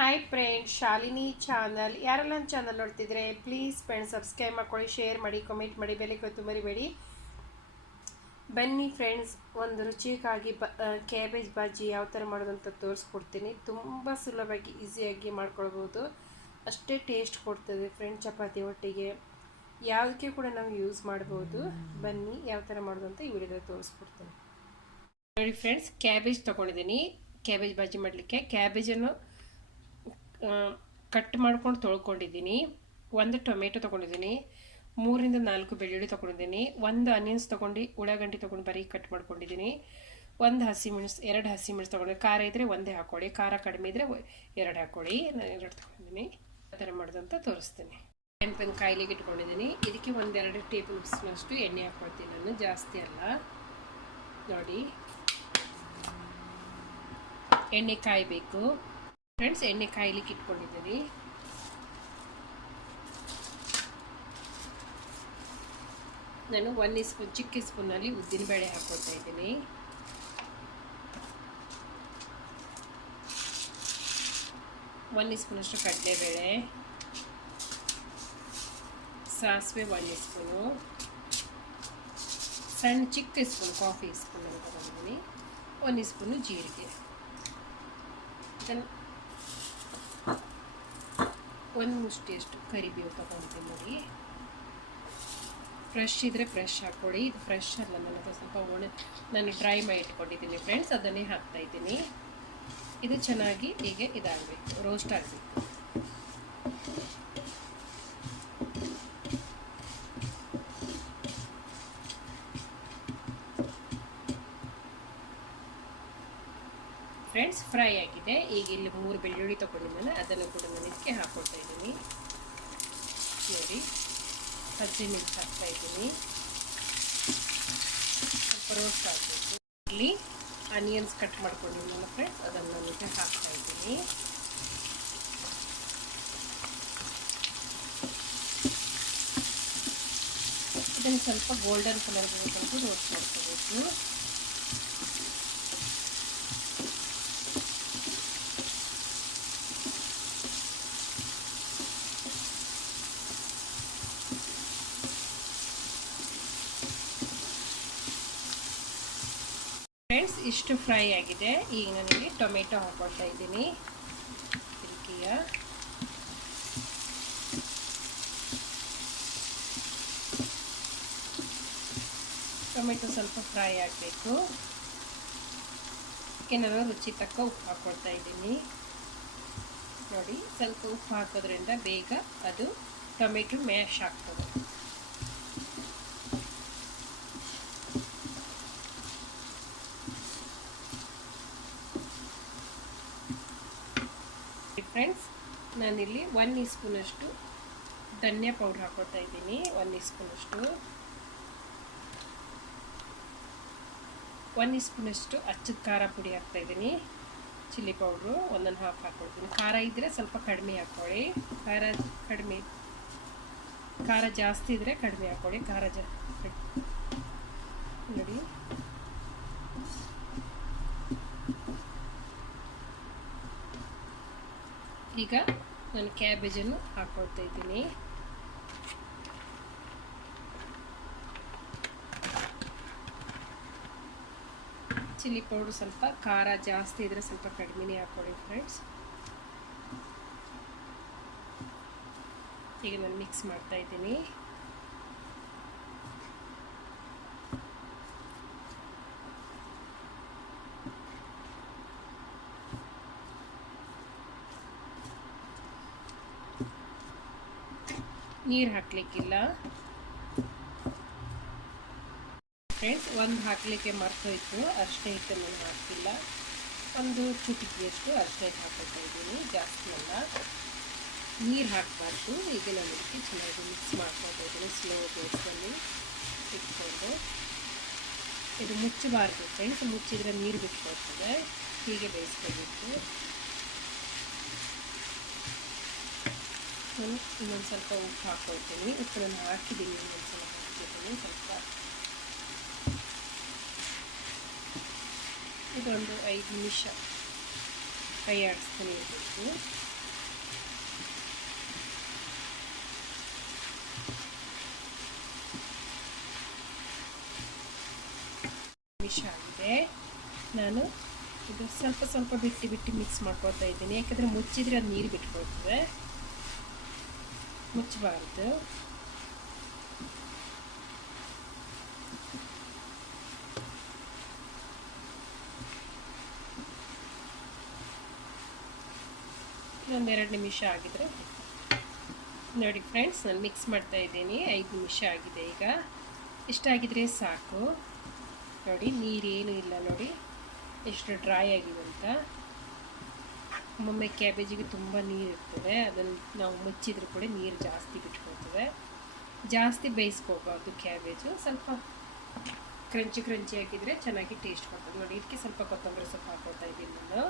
Hi friends Shalini channel ಯಾರೆಲ್ಲ ನನ್ನ channel ನೋಡ್ತಿದ್ರೆ ಪ್ಲೀಸ್ ಫ್ರೆಂಡ್ಸ್ ಸಬ್ಸ್ಕ್ರೈಬ್ ಮಾಡ್ಕೊಳ್ಳಿ ಶೇರ್ ಮಾಡಿ ಕಮೆಂಟ್ ಮಾಡಿ ಬೆಲೆ ಕೊತ್ತು ಮರಿಬೇಡಿ ಬನ್ನಿ ಫ್ರೆಂಡ್ಸ್ ಒಂದು ರುಚಿಗಾಗಿ ಬ ಕ್ಯಾಬೇಜ್ ಬಾಜಿ ಯಾವ ಥರ ಮಾಡೋದಂತ ತೋರಿಸ್ಕೊಡ್ತೀನಿ. ತುಂಬ ಸುಲಭವಾಗಿ ಈಸಿಯಾಗಿ ಮಾಡ್ಕೊಳ್ಬೋದು. ಅಷ್ಟೇ ಟೇಸ್ಟ್ ಕೊಡ್ತದೆ ಫ್ರೆಂಡ್ ಚಪಾತಿ ಒಟ್ಟಿಗೆ. ಯಾವುದಕ್ಕೆ ಕೂಡ ನಾವು ಯೂಸ್ ಮಾಡ್ಬೋದು. ಬನ್ನಿ ಯಾವ ಥರ ಮಾಡೋದು ಅಂತ ಈ ವಿಡಿಯೋದಲ್ಲಿ ತೋರಿಸ್ಕೊಡ್ತೀನಿ. ನೋಡಿ ಫ್ರೆಂಡ್ಸ್ ಕ್ಯಾಬೇಜ್ ತೊಗೊಂಡಿದ್ದೀನಿ. ಕ್ಯಾಬೇಜ್ ಬಾಜಿ ಮಾಡಲಿಕ್ಕೆ. ಕ್ಯಾಬೇಜನ್ನು ಕಟ್ ಮಾಡ್ಕೊಂಡು ತೊಳ್ಕೊಂಡಿದ್ದೀನಿ. ಒಂದು ಟೊಮೆಟೊ ತೊಗೊಂಡಿದ್ದೀನಿ. ಮೂರಿಂದ ನಾಲ್ಕು ಬೆಳ್ಳುಳ್ಳಿ ತೊಗೊಂಡಿದ್ದೀನಿ. ಒಂದು ಆನಿಯನ್ಸ್ ತೊಗೊಂಡು ಉಳ್ಳಾಗಡ್ಡಿ ತೊಗೊಂಡು ಬರೀ ಕಟ್ ಮಾಡ್ಕೊಂಡಿದ್ದೀನಿ. ಒಂದು ಹಸಿ ಮೆಣಸು ಎರಡು ಹಸಿ ಮೆಣಸು ತೊಗೊಂಡು ಖಾರ ಇದ್ದರೆ ಒಂದೇ ಹಾಕ್ಕೊಳ್ಳಿ ಖಾರ ಕಡಿಮೆ ಇದ್ದರೆ ಎರಡು ಹಾಕ್ಕೊಳ್ಳಿ ನಾನು ಎರಡು ತೊಗೊಂಡಿದ್ದೀನಿ. ಆ ಥರ ಮಾಡೋದಂತ ತೋರಿಸ್ತೀನಿ. ಕೆಂಪಿನ ಕಾಯಿಲೆಗೆ ಇಟ್ಕೊಂಡಿದ್ದೀನಿ. ಇದಕ್ಕೆ ಒಂದೆರಡು ಟೇಬಲ್ ಸ್ಪೂನಷ್ಟು ಎಣ್ಣೆ ಹಾಕ್ಕೊಳ್ತೀನಿ ನಾನು. ಜಾಸ್ತಿ ಅಲ್ಲ. ನೋಡಿ. ಎಣ್ಣೆ ಕಾಯಬೇಕು. ಫ್ರೆಂಡ್ಸ್ ಎಣ್ಣೆ ಕಾಯ್ಲಿಕ್ಕೆ ಇಟ್ಕೊಂಡಿದ್ದೀವಿ. ನಾನು ಒನ್ ಸ್ಪೂನ್ ಚಿಕ್ಕ ಸ್ಪೂನಲ್ಲಿ ಉದ್ದಿನಬೇಳೆ ಹಾಕ್ಕೊಳ್ತಾ ಇದ್ದೀನಿ. ಒನ್ ಸ್ಪೂನಷ್ಟು ಕಡಲೆಬೇಳೆ. ಸಾಸಿವೆ ಒನ್ ಸ್ಪೂನು ಸಣ್ಣ ಚಿಕ್ಕ ಸ್ಪೂನ್ ಕಾಫಿ ಸ್ಪೂನ್ ಅಂತ ತಗೊಂಡಿದ್ದೀನಿ. ಒಂದು ಸ್ಪೂನು ಜೀರಿಗೆ. ಇದನ್ನು ಒಂದು ಮುಷ್ಟಿಯಷ್ಟು ಕರಿಬೇವು ತಗೊಳ್ತೀನಿ ನೋಡಿ. ಫ್ರೆಶ್ ಇದ್ದರೆ ಫ್ರೆಶ್ ಹಾಕ್ಕೊಳ್ಳಿ ಇದು ಫ್ರೆಶ್ ಅಲ್ಲ ನನ್ನ ಸ್ವಲ್ಪ ಒಣ, ನಾನು ಡ್ರೈ ಮಾಡಿ ಇಟ್ಕೊಂಡಿದ್ದೀನಿ ಫ್ರೆಂಡ್ಸ್ ಅದನ್ನೇ ಹಾಕ್ತಾ ಇದ್ದೀನಿ. ಇದು ಚೆನ್ನಾಗಿ ಹೀಗೆ ಇದಾಗಬೇಕು. ರೋಸ್ಟ್ ಆಗಬೇಕು. ಫ್ರೆಂಡ್ಸ್ ಫ್ರೈ ಆಗಿದೆ. ಈಗ ಇಲ್ಲಿ ಮೂರು ಬೆಳ್ಳುಳ್ಳಿ ತೊಗೊಂಡಿದ್ದಾನೆ ಅದನ್ನು ಕೂಡ ನಾನು ಇದಕ್ಕೆ ಹಾಕ್ಕೊಳ್ತಾ ಇದ್ದೀನಿ. ನೋಡಿ ಹಸಿಮೆಣಸು ಹಾಕ್ತಾ ಇದ್ದೀನಿ. ಸ್ವಲ್ಪ ರೋಸ್ಟ್ ಹಾಕಬೇಕು ಇಲ್ಲಿ ಆನಿಯನ್ಸ್ ಕಟ್ ಮಾಡ್ಕೊಂಡಿದ್ದೀನಲ್ಲ ಫ್ರೆಂಡ್ಸ್ ಅದನ್ನು ನಾನು ಇದಕ್ಕೆ ಹಾಕ್ತಾ ಇದ್ದೀನಿ. ಇದನ್ನು ಸ್ವಲ್ಪ ಗೋಲ್ಡನ್ ಕಲರ್ ಬರೋತಂಕ ರೋಸ್ಟ್ ಮಾಡ್ಕೋಬೇಕು. ಫ್ರೆಂಡ್ಸ್ ಇಷ್ಟು ಫ್ರೈ ಆಗಿದೆ. ಈಗ ನನಗೆ ಟೊಮೆಟೊ ಹಾಕೊಳ್ತಾ ಇದ್ದೀನಿ. ಇದಕ್ಕಿಯ ಟೊಮೆಟೊ ಸ್ವಲ್ಪ ಫ್ರೈ ಆಗಬೇಕು. ಅದಕ್ಕೆ ರುಚಿ ತಕ್ಕ ಉಪ್ಪು ಹಾಕ್ಕೊಳ್ತಾ ಇದ್ದೀನಿ. ನೋಡಿ, ಸ್ವಲ್ಪ ಉಪ್ಪು ಹಾಕೋದ್ರಿಂದ ಬೇಗ ಅದು ಟೊಮೆಟೊ ಮ್ಯಾಶ್ ಆಗ್ತದೆ. ಫ್ರೆಂಡ್ಸ್ ನಾನಿಲ್ಲಿ ಒನ್ ಈ ಸ್ಪೂನಷ್ಟು ಧನ್ಯ ಪೌಡ್ರ್ ಹಾಕೋತಾ ಇದ್ದೀನಿ. ಒನ್ ಈ ಸ್ಪೂನಷ್ಟು ಒನ್ ಈ ಸ್ಪೂನಷ್ಟು ಅಚ್ಚದ ಖಾರ ಪುಡಿ ಹಾಕ್ತಾಯಿದ್ದೀನಿ ಚಿಲ್ಲಿ ಪೌಡ್ರು ಒಂದೊಂದು ಹಾಫ್ ಹಾಕ್ಕೊಳ್ತೀನಿ ಖಾರ ಇದ್ದರೆ ಸ್ವಲ್ಪ ಕಡಿಮೆ ಹಾಕ್ಕೊಳ್ಳಿ ಖಾರ ಕಡಿಮೆ, ಖಾರ ಜಾಸ್ತಿ ಇದ್ದರೆ ಕಡಿಮೆ ಹಾಕ್ಕೊಳ್ಳಿ ಖಾರ ಜಾ ನೋಡಿ. ಈಗ ನಾನು ಕ್ಯಾಬೇಜನ್ನು ಹಾಕ್ಕೊಳ್ತಾ ಇದ್ದೀನಿ. ಚಿಲ್ಲಿ ಪೌಡ್ರ್ ಸ್ವಲ್ಪ, ಖಾರ ಜಾಸ್ತಿ ಇದ್ರೆ ಸ್ವಲ್ಪ ಕಡಿಮೆನೇ ಹಾಕೊಳ್ಳಿ ಫ್ರೆಂಡ್ಸ್ ಈಗ ನಾನು ಮಿಕ್ಸ್ ಮಾಡ್ತಾ ಇದ್ದೀನಿ. ನೀರು ಹಾಕಲಿಕ್ಕಿಲ್ಲ. ಫ್ರೆಂಡ್ಸ್ ಒಂದು ಹಾಕಲಿಕ್ಕೆ ಮರ್ತೋಯ್ತು, ಅಷ್ಟೇ ಇತ್ತು ನಾನು ಹಾಕ್ತಿಲ್ಲ ಒಂದು ಚುಟುಕಿಯಷ್ಟು ಅಷ್ಟೇ ಹಾಕೋತಾ ಇದ್ದೀನಿ, ಜಾಸ್ತಿ ಅಲ್ಲ. ನೀರು ಹಾಕಬಾರ್ದು, ಈಗ ನಾನು ಇದಕ್ಕೆ ಚೆನ್ನಾಗಿ ಮಿಕ್ಸ್ ಮಾಡ್ಕೊತಾ ಇದ್ದೀನಿ ಸ್ಲೋ ಗೇಸಲ್ಲಿ ಇಟ್ಕೊಂಡು. ಇದು ಮುಚ್ಚಬಾರ್ದು ಫ್ರೆಂಡ್ಸ್ ಮುಚ್ಚಿದ್ರೆ ನೀರು ಬಿಟ್ಕೊಳ್ತದೆ, ಹೀಗೆ ಬೇಯಿಸ್ಕೋಬೇಕು ನಾನು ಇನ್ನೊಂದು ಸ್ವಲ್ಪ ಉಪ್ಪು ಹಾಕ್ಕೊಳ್ತೀನಿ ಉಪ್ಪು ನಾನು ಹಾಕಿದ್ದೀನಿ ಇನ್ನೊಂದು ಸ್ವಲ್ಪ ಹಾಕ್ತಿದ್ದೀನಿ ಸ್ವಲ್ಪ. ಇದೊಂದು ಐದು ನಿಮಿಷ ಕೈ ಆಡಿಸ್ತೀನಿ ಇರಬೇಕು ನಿಮಿಷ ಆಗಿದೆ. ನಾನು ಇದು ಸ್ವಲ್ಪ ಸ್ವಲ್ಪ ಬಿಟ್ಟು ಬಿಟ್ಟು ಮಿಕ್ಸ್ ಮಾಡ್ಕೊಳ್ತಾ ಇದ್ದೀನಿ. ಯಾಕಂದರೆ ಮುಚ್ಚಿದ್ರೆ ಅದು ನೀರು ಬಿಟ್ಕೊಳ್ತದೆ. ಮುಚ್ಚಬಾರ್ದು ಒಂದೆರಡು ನಿಮಿಷ ಆಗಿದ್ರೆ. ನೋಡಿ ಫ್ರೆಂಡ್ಸ್ ನಾನು ಮಿಕ್ಸ್ ಮಾಡ್ತಾ ಇದ್ದೀನಿ. ಐದು ನಿಮಿಷ ಆಗಿದೆ ಈಗ. ಇಷ್ಟಾಗಿದ್ರೆ ಸಾಕು. ನೋಡಿ, ನೀರೇನು ಇಲ್ಲ ನೋಡಿ. ಎಷ್ಟು ಡ್ರೈ ಆಗಿದೆ ಅಂತ. ಒಮ್ಮೊಮ್ಮೆ ಕ್ಯಾಬೇಜಿಗೆ ತುಂಬ ನೀರು ಇರ್ತದೆ ಅದನ್ನು ನಾವು ಮುಚ್ಚಿದ್ರು ಕೂಡ ನೀರು ಜಾಸ್ತಿ ಬಿಟ್ಕೊಳ್ತದೆ. ಜಾಸ್ತಿ ಬೇಯಿಸ್ಕೋಬಾರ್ದು ಕ್ಯಾಬೇಜು. ಸ್ವಲ್ಪ ಕ್ರಂಚಿ ಕ್ರಂಚಿ ಹಾಕಿದರೆ ಚೆನ್ನಾಗಿ ಟೇಸ್ಟ್ ಕೊಡ್ತದೆ ನೋಡಿ ಇದಕ್ಕೆ ಸ್ವಲ್ಪ ಕೊತ್ತಂಬರಿ ಸೊಪ್ಪು ಹಾಕೊಳ್ತಾ ಇದ್ದೀನಿ ನಾನು.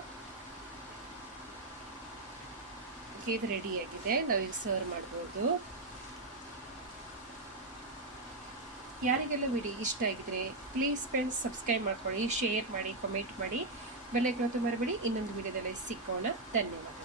ಇದು ರೆಡಿಯಾಗಿದೆ ನಾವೀಗ ಸರ್ವ್ ಮಾಡ್ಬೋದು. ಯಾರಿಗೆಲ್ಲ ವಿಡಿಯೋ ಇಷ್ಟ ಆಗಿದ್ರೆ ಪ್ಲೀಸ್ ಫ್ರೆಂಡ್ಸ್ ಸಬ್ಸ್ಕ್ರೈಬ್ ಮಾಡ್ಕೊಳ್ಳಿ ಶೇರ್ ಮಾಡಿ ಕಮೆಂಟ್ ಮಾಡಿ. ಬೆಲ್ಲೈಕನ್ ಮರಬೇಡಿ ಇನ್ನೊಂದು ವಿಡಿಯೋದಲ್ಲಿ ಸಿಕ್ಕೋಣ. ಧನ್ಯವಾದ.